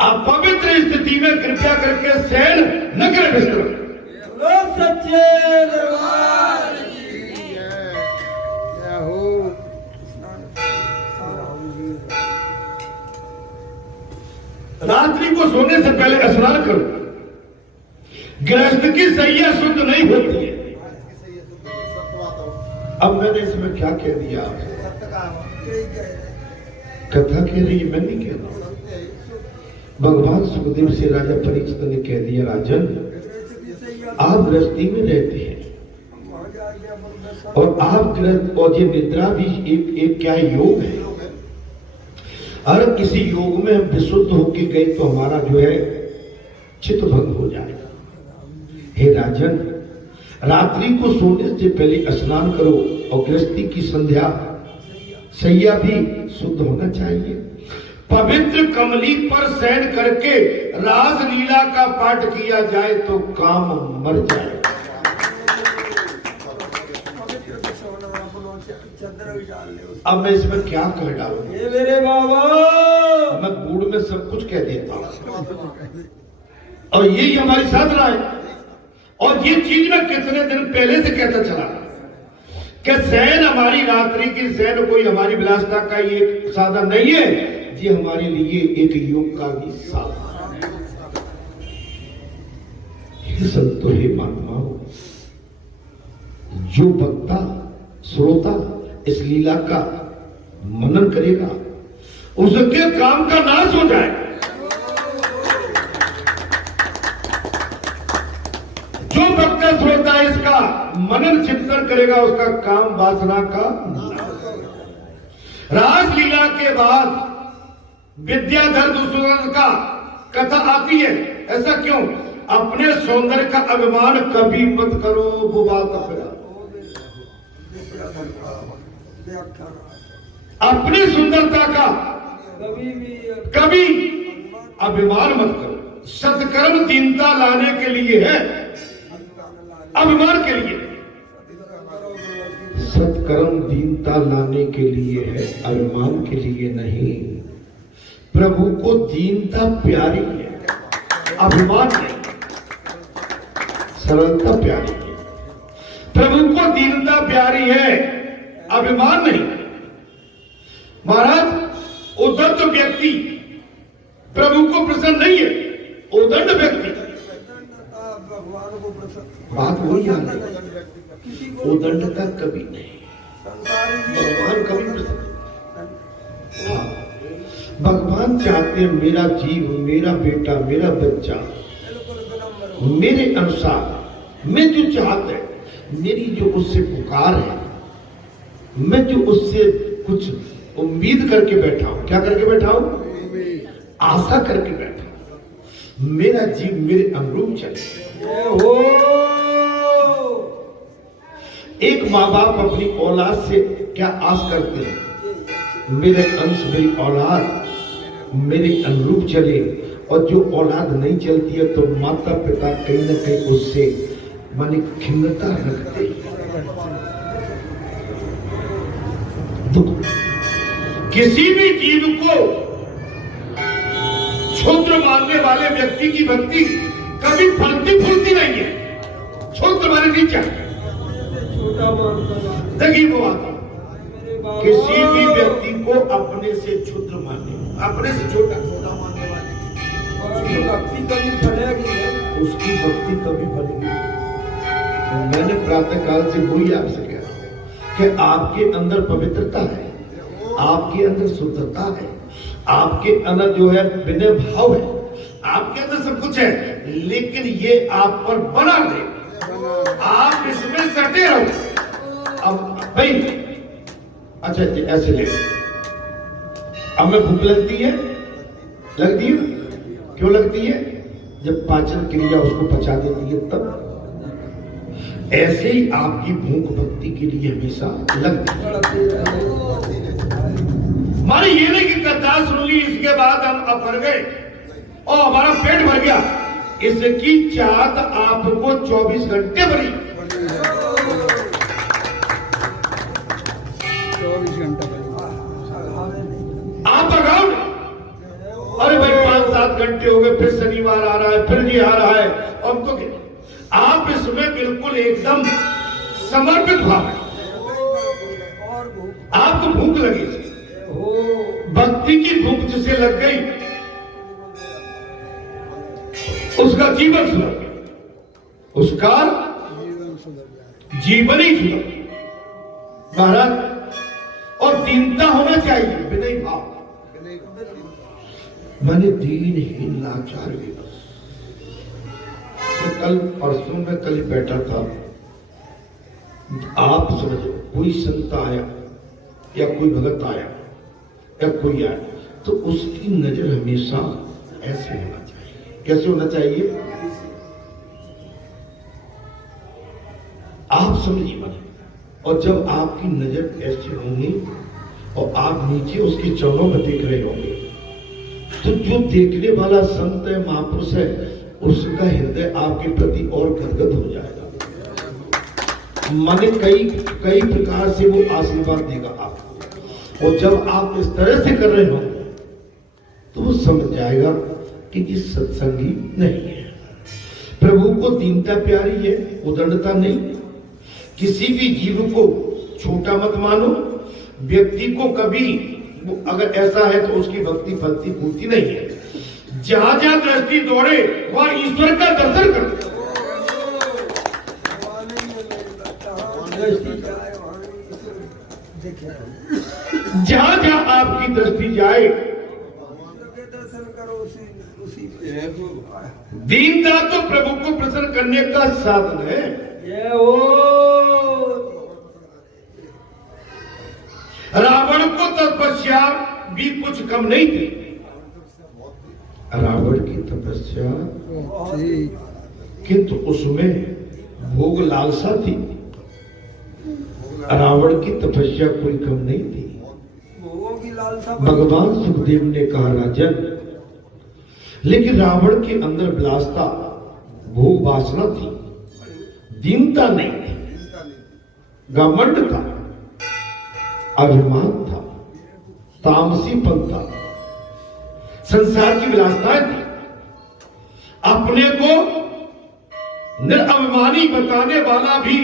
आप पवित्र स्थिति में कृपया करके शयन न करें मिस्टर। सच्चे दरबार की जय हो। रात्रि को सोने से पहले स्नान करो। गृहस्थ की सैया शुद्ध नहीं होती है। अब मैंने इसमें क्या कह दिया आपसे? कथा कह रही है, मैं नहीं कह रहा। भगवान सुखदेव से राजा परीक्षित ने कह दिया, राजन आप गृहस्थी में रहते हैं और आप गृहस्थ और ये निद्रा भी एक क्या योग है। अगर किसी योग में हम विशुद्ध होके गए तो हमारा जो है चित्त भंग हो जाएगा। हे राजन, रात्रि को सोने से पहले स्नान करो और गृहस्थी की संध्या सैया भी शुद्ध होना चाहिए। पवित्र कमली पर शयन करके रासलीला का पाठ किया जाए तो काम मर जाए। अब मैं इसमें क्या कह डालूं? मेरे बाबा मैं गुड़ में सब कुछ कह देता हूं और यही हमारी साधना है। और ये चीज मैं कितने दिन पहले से कहता चला कि शयन हमारी रात्रि की शयन कोई हमारी विलासता का ये साधन नहीं है, ये हमारे लिए एक योग का भी साधन है। संतो हे महात्माओं, जो वक्ता श्रोता इस लीला का मनन करेगा उसके काम का नाश हो जाए। जो वक्ता श्रोता इसका मनन चिंतन करेगा उसका काम वासना का रास लीला के बाद विद्याधर दुष्योधन का कथा आती है। ऐसा क्यों? अपने सौंदर्य का अभिमान कभी मत करो, वो बात अपनी सुंदरता का कभी अभिमान मत करो। सत्कर्म दीनता लाने के लिए है, अभिमान के लिए। सत्कर्म दीनता लाने के लिए है, अभिमान के लिए नहीं। प्रभु को दीनता प्यारी है, अभिमान नहीं। सरलता प्यारी है। प्रभु को दीनता प्यारी है, अभिमान नहीं। महाराज, उद्धत व्यक्ति प्रभु को प्रसन्न नहीं है। उदंड व्यक्ति बात वही है, उदंडता कभी नहीं। भगवान कभी प्रसन्न। भगवान चाहते हैं मेरा जीव, मेरा बेटा, मेरा बच्चा मेरे अनुसार, मैं जो चाहता है, मेरी जो उससे पुकार है, मैं जो उससे कुछ उम्मीद करके बैठा हूं। क्या करके बैठा हूं? आशा करके बैठा हूं। मेरा जीव मेरे अनुरूप चले। एक माँ बाप अपनी औलाद से क्या आस करते हैं? मेरे अंश, मेरी औलाद मेरे अनुरूप चले। और जो औलाद नहीं चलती है तो माता पिता कहीं ना कहीं उससे माने खिन्नता रखते हैं। दुख किसी भी जीव को क्षुद्र मानने वाले व्यक्ति की भक्ति कभी फलती फूलती नहीं है। क्षुद्र माने नीचा, देखिए वो आता किसी भी व्यक्ति को अपने से क्षुद्र माने, अपने से छोटा मानने वाले भक्ति कभी फलेगी, उसकी भक्ति कभी फलेगी। मैंने प्रातः काल से वही आपसे कह रहा हूं कि आपके अंदर पवित्रता है, आपके अंदर शुद्धता है, आपके अंदर जो है विनय भाव है, आपके अंदर सब कुछ है, लेकिन ये आप पर बना रहे, आप इसमें सटे रहो। अब भाई अच्छा ऐसे ले, अब मैं भूख लगती है, लगती है क्यों लगती है? जब पाचन क्रिया उसको पचा देती है तब। ऐसे ही आपकी भूख भक्ति के लिए हमेशा लगती है। हमारी ये नहीं कि कथा सुन ली इसके बाद हम अब भर गए और हमारा पेट भर गया। इसकी चाहत आपको 24 घंटे भरी। 24 घंटे आप भगाओ घंटे हो गए, फिर शनिवार आ रहा है, फिर ये आ रहा है, अब तो आप इसमें बिल्कुल एकदम समर्पित भाव है। आपको भूख लगी, भक्ति की भूख जिसे लग गई उसका जीवन सुधर गया, उसका जीवन ही सुधर गया महाराज। और दीनता होना चाहिए, विनय भाव, मैंने दीनहीन लाचार विवश। कल परसों में कल बैठा था, आप समझो कोई संत आया या कोई भगत आया या कोई आया तो उसकी नजर हमेशा ऐसे होना चाहिए। कैसे होना चाहिए आप समझिए मन। और जब आपकी नजर ऐसे होंगी और आप नीचे उसके चरणों में देख रहे होंगे तो जो देखने वाला संत है, महापुरुष है, उसका हृदय आपके प्रति और गदगद हो जाएगा। माने कई प्रकार से वो आशीर्वाद देगा आपको। और जब आप इस तरह से कर रहे हो तो वो समझ जाएगा कि ये सत्संगी नहीं है। प्रभु को दीनता प्यारी है, उदंडता नहीं। किसी भी जीव को छोटा मत मानो। व्यक्ति को कभी अगर ऐसा है तो उसकी भक्ति फलती फूलती नहीं है। जहां जहां दृष्टि दौड़े वहां ईश्वर का दर्शन कर। जहां जहां आपकी दृष्टि जाए दीनता तो प्रभु को प्रसन्न करने का साधन है। रावण को तपस्या भी कुछ कम नहीं थी। रावण की तपस्या किंतु उसमें भोग लालसा थी। रावण की तपस्या कोई कम नहीं थी। भगवान सुखदेव ने कहा राजन, लेकिन रावण के अंदर विलासता भोग वासना थी, दीनता नहीं थी, घमंड था, अभिमान था, तामसीपन था, संसार की विलासताएं थी। अपने को निरअभिमानी बताने वाला भी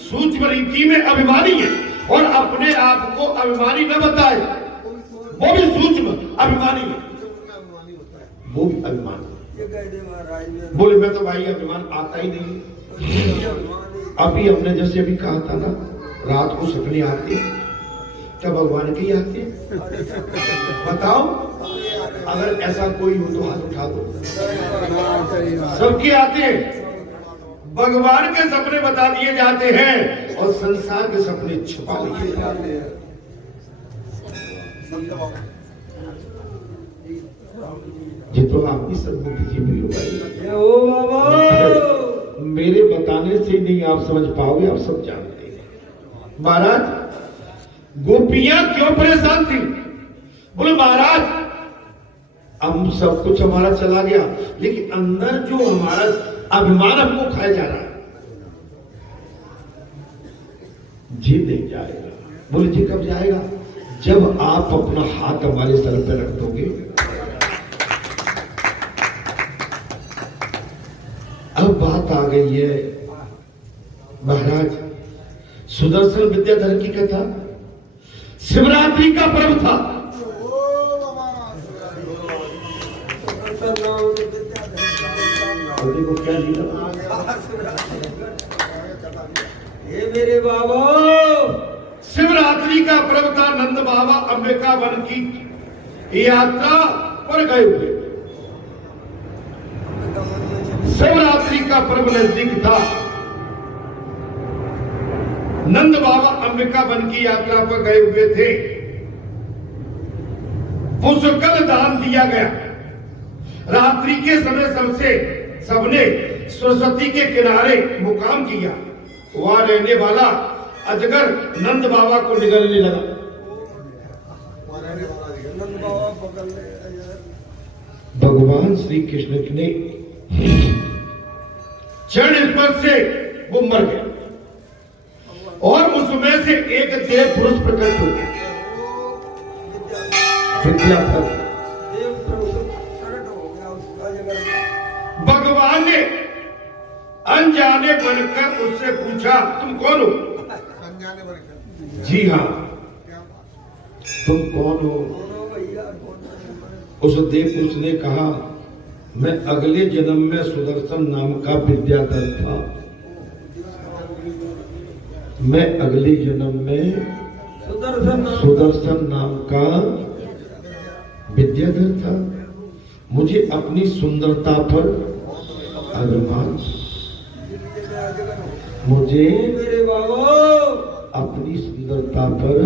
सूक्ष्म रीति में अभिमानी है, और अपने आप को अभिमानी न बताए वो भी सूक्ष्म अभिमानी है, वो भी अभिमान। बोले मैं तो भाई अभिमान आता ही नहीं। अभी हमने जैसे अभी कहा था ना, रात को सपने आते क्या भगवान के ही आते? बताओ, अगर ऐसा कोई हो तो हाथ उठा दो। सबके आते हैं। भगवान के सपने बता दिए जाते हैं और संसार के सपने छुपा दिए जाते हैं। ये तो आपकी सदबुद्धि जी भी होगा। मेरे बताने से नहीं आप समझ पाओगे, आप सब जानते हैं। महाराज गोपियां क्यों परेशान थी? बोले महाराज हम सब कुछ हमारा चला गया, लेकिन अंदर जो हमारा अभिमान हमको खाया जा रहा है, जी नहीं जाएगा। बोले जी कब जाएगा? जब आप अपना हाथ हमारे सर पे रख दोगे। अब बात आ गई है महाराज, सुदर्शन विद्याधर की कथा। शिवरात्रि का पर्व था। देखो क्या लीला। ये मेरे बाबा, शिवरात्रि का पर्व था। नंद बाबा अंबिका वन की यात्रा पर गए हुए। शिवरात्रि का पर्व नजदीक था। नंद बाबा अंबिका वन की यात्रा पर गए हुए थे। पुष्कर दान दिया गया। रात्रि के समय सबने सरस्वती के किनारे मुकाम किया। वहां रहने वाला अजगर नंद बाबा को निगलने लगा। भगवान श्री कृष्ण ने चरण स्पर्श से वो मर गया और उसमें से एक देव पुरुष प्रकट हो गया। विद्याधर पूछा तुम कौन हो? जी हाँ, तुम कौन हो? उसने कहा मैं अगले जन्म में सुदर्शन नाम का विद्याधर था। मैं अगले जन्म में सुदर्शन नाम का विद्याधर था। मुझे अपनी सुंदरता पर अभिमान, मुझे मेरे बाबा अपनी सुंदरता पर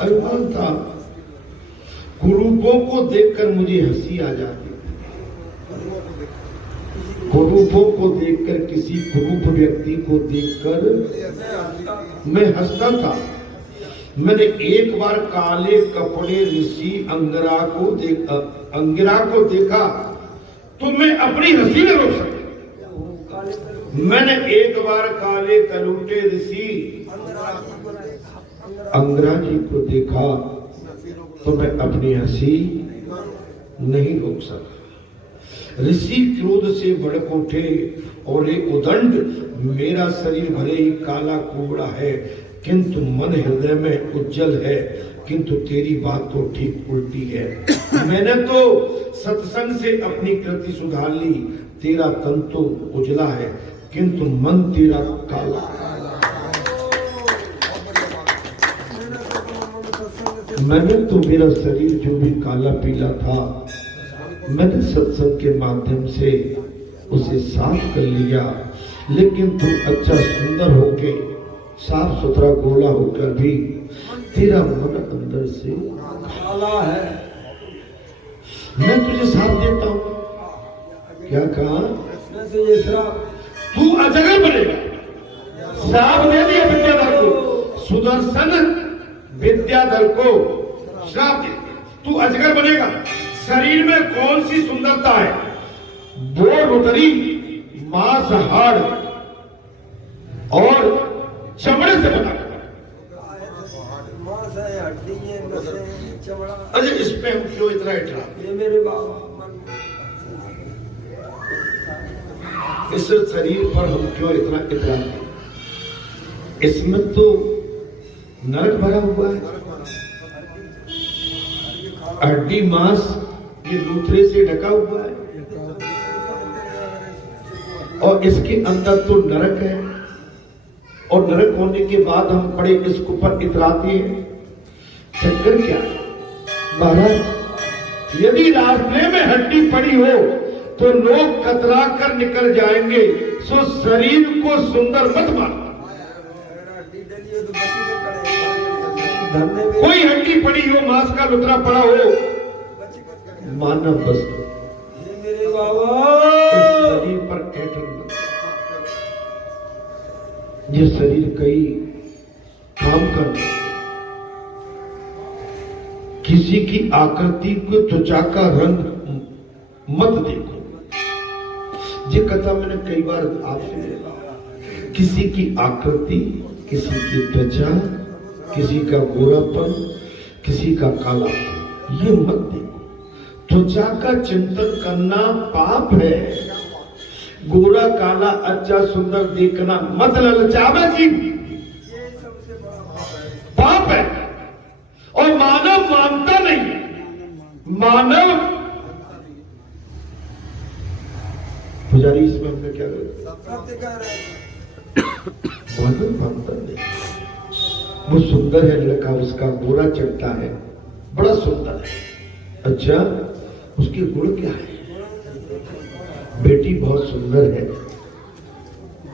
अभिमान था। कुरूपों को देखकर मुझे हंसी आ जाती, कुरूपों को देखकर, किसी कुरूप व्यक्ति को देखकर मैं हंसता था। मैंने एक बार काले कपड़े ऋषि अंगिरा को देखा तो मैं अपनी हंसी न रोक सका। मैंने एक बार काले कलूटे ऋषि अंगिरा जी को देखा तो मैं अपनी हंसी नहीं रोक सका। ऋषि क्रोध से भड़क उठे और एक उदंड, मेरा शरीर भले ही काला कुबड़ा है किंतु मन हृदय में उज्जवल है, किंतु तेरी बात तो ठीक उल्टी है। मैंने तो सत्संग से अपनी कृति सुधार ली, तेरा तन तो उजला है किंतु मन तेरा काला। मैंने तो मेरा शरीर जो भी काला पीला था, मैंने सत्संग के माध्यम से उसे साफ कर लिया, लेकिन तुम अच्छा सुंदर होके, साफ सुथरा गोला होकर भी तेरा मन अंदर से काला है। मैं तुझे साफ देता हूँ। क्या कहा? मैं तुझे श्राप, तू अजगर बनेगा। श्राप दे दिया विद्याधर को, सुदर्शन विद्याधर को श्राप दे दिया, तू अजगर बनेगा। शरीर में कौन सी सुंदरता है? बोर उतरी, मांस हाड़ और चमड़े से बना। मांस है, हड्डी है, नसें, चमड़ा। अरे इस पे हम क्यों इतना इतराते? ये मेरे बाबा इस शरीर पर हम क्यों इतना इतराते? इसमें तो नरक भरा हुआ है। हड्डी मांस ये दूसरे से ढका हुआ है और इसके अंदर तो नरक है, और नरक होने के बाद हम बड़े इसके ऊपर इतराते हैं। चक्कर क्या है महाराज? यदि रास्ते में हड्डी पड़ी हो तो लोग कतरा कर निकल जाएंगे। सो शरीर को सुंदर मत मानो। कोई हड्डी पड़ी हो, मांस का लुतरा पड़ा हो, मानव वस्तु, मेरे बाबा शरीर पर ऐठन मत। ये शरीर कई काम कर, किसी की आकृति को, त्वचा का रंग मत देखो। ये कथा मैंने कई बार आपसे बोला। किसी की आकृति, किसी की त्वचा, किसी का गोरापन, किसी का काला, ये मत देखो। त्वचा का चिंतन करना पाप है। गोरा काला अच्छा सुंदर देखना मत ललचावे जी, पाप है। और मानव मानता नहीं। मानव पुजारी, इसमें हमने क्या करा? मानव मानता नहीं। वो सुंदर है लड़का, उसका गोरा चट्टा है, बड़ा सुंदर है। अच्छा, उसके गुण क्या है? बेटी बहुत सुंदर है,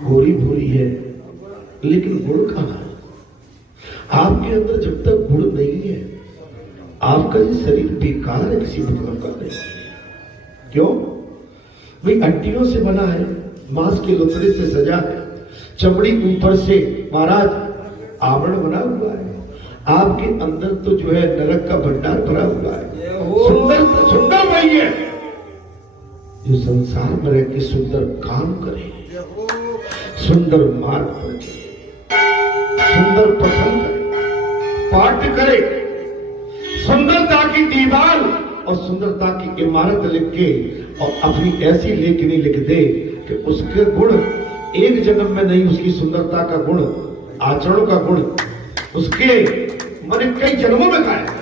गोरी भूरी है, लेकिन गुण कहां है? आपके अंदर जब तक गुण नहीं है, आपका ये शरीर बेकार है, किसी मतलब का नहीं। क्यों? भाई हड्डियों से बना है, मांस के लुतरे से सजा है, चमड़ी ऊपर से महाराज आवरण बना हुआ है। आपके अंदर तो जो है नरक का भंडार भरा हुआ है। सुंदर सुंदर वही है जो संसार में रह के सुंदर काम करे, सुंदर मार्ग पर चले, सुंदर पठन करे, पाठ करे, सुंदरता की दीवार और सुंदरता की इमारत लिख के और अपनी ऐसी लेखनी लिख दे कि उसके गुण एक जन्म में नहीं उसकी सुंदरता का गुण, आचरणों का गुण उसके मैंने कई जन्मों में खाया।